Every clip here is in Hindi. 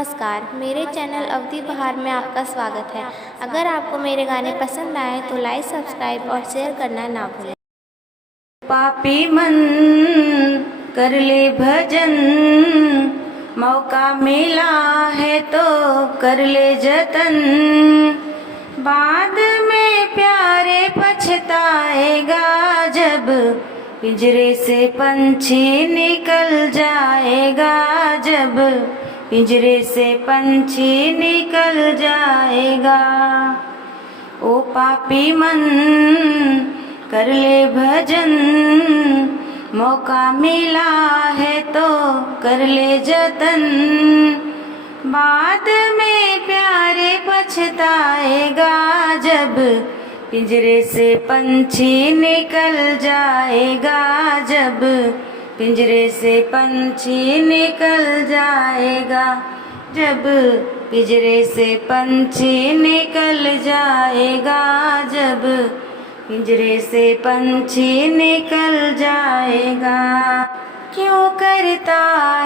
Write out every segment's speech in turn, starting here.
नमस्कार, मेरे चैनल अवधि बहार में आपका स्वागत है। अगर आपको मेरे गाने पसंद आए तो लाइक, सब्सक्राइब और शेयर करना ना भूलें। पापी मन कर ले भजन, मौका मिला है तो कर ले जतन। बाद में प्यारे पछताएगा जब पिंजरे से पंछी निकल जाएगा, जब पिंजरे से पंछी निकल जाएगा। ओ पापी मन कर ले भजन, मौका मिला है तो कर ले जतन। बाद में प्यारे पछताएगा जब पिंजरे से पंछी निकल जाएगा, जब पिंजरे से पंछी निकल जाएगा, जब पिंजरे से पंछी निकल जाएगा, जब पिंजरे से पंछी निकल जाएगा। क्यों करता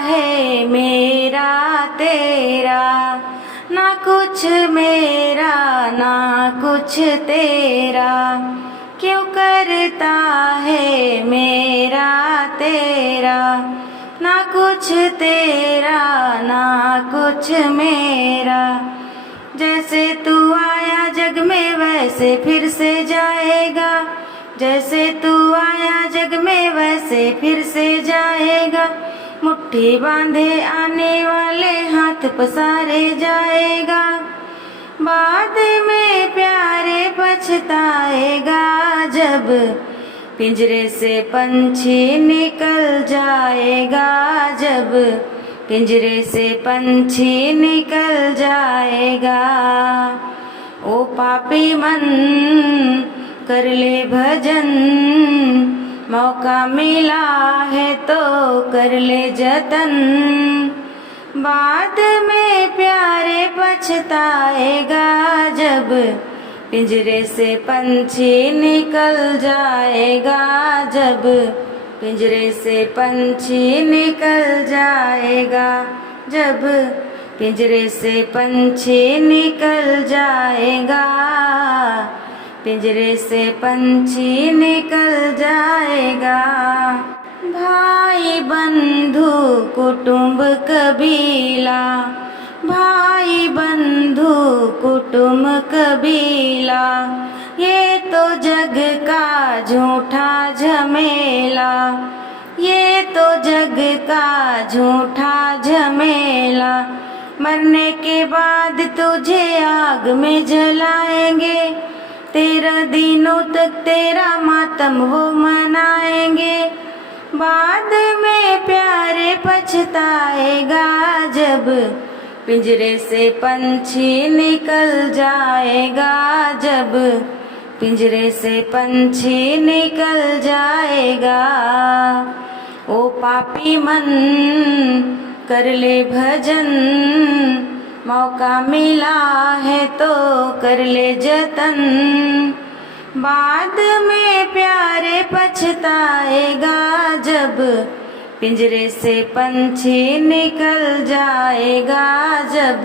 है मेरा तेरा, ना कुछ मेरा ना कुछ तेरा। क्यों करता है मेरा तेरा, ना कुछ तेरा ना कुछ मेरा। जैसे तू आया जग में वैसे फिर से जाएगा, जैसे तू आया जग में वैसे फिर से जाएगा। मुट्ठी बांधे आने वाले हाथ पसारे जाएगा, बाद में प्यारे पछताएगा जब पिंजरे से पंछी निकल जाएगा, जब पिंजरे से पंछी निकल जाएगा। ओ पापी मन कर ले भजन, मौका मिला है तो कर ले जतन। बाद में प्यारे पछताएगा जब पिंजरे से पंछी निकल जाएगा, जब पिंजरे से पंछी निकल जाएगा, जब पिंजरे से पंछी निकल जाएगा, पिंजरे से पंछी निकल जाएगा। भाई बंधु कुटुंब कबीला, भाई बंधु कुटुंब कबीला, ये तो जग का झूठा झमेला, ये तो जग का झूठा झमेला। मरने के बाद तुझे आग में जलाएंगे, 13 दिनों तक तेरा मातम वो मनाएंगे। बाद में प्यारे पछताएगा जब पिंजरे से पंछी निकल जाएगा, जब पिंजरे से पंछी निकल जाएगा। ओ पापी मन कर ले भजन, मौका मिला है तो कर ले जतन। बाद में प्यारे पछताएगा जब पिंजरे से पंछी निकल जाएगा, जब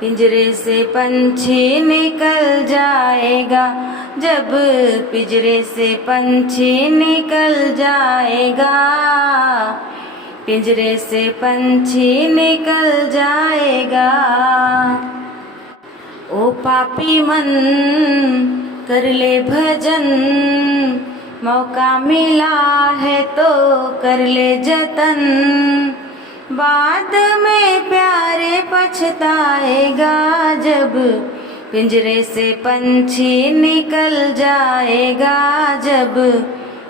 पिंजरे से पंछी निकल जाएगा, जब पिंजरे से पंछी निकल जाएगा, पिंजरे से पंछी निकल जाएगा। ओ पापी मन कर ले भजन, मौका मिला है तो कर ले जतन। बाद में प्यारे पछताएगा जब पिंजरे से पंछी निकल जाएगा, जब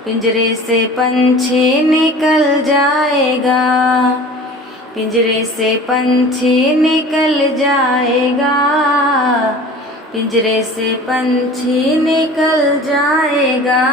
पिंजरे से पंछी निकल जाएगा, पिंजरे से पंछी निकल जाएगा, पिंजरे से पंछी निकल जाएगा।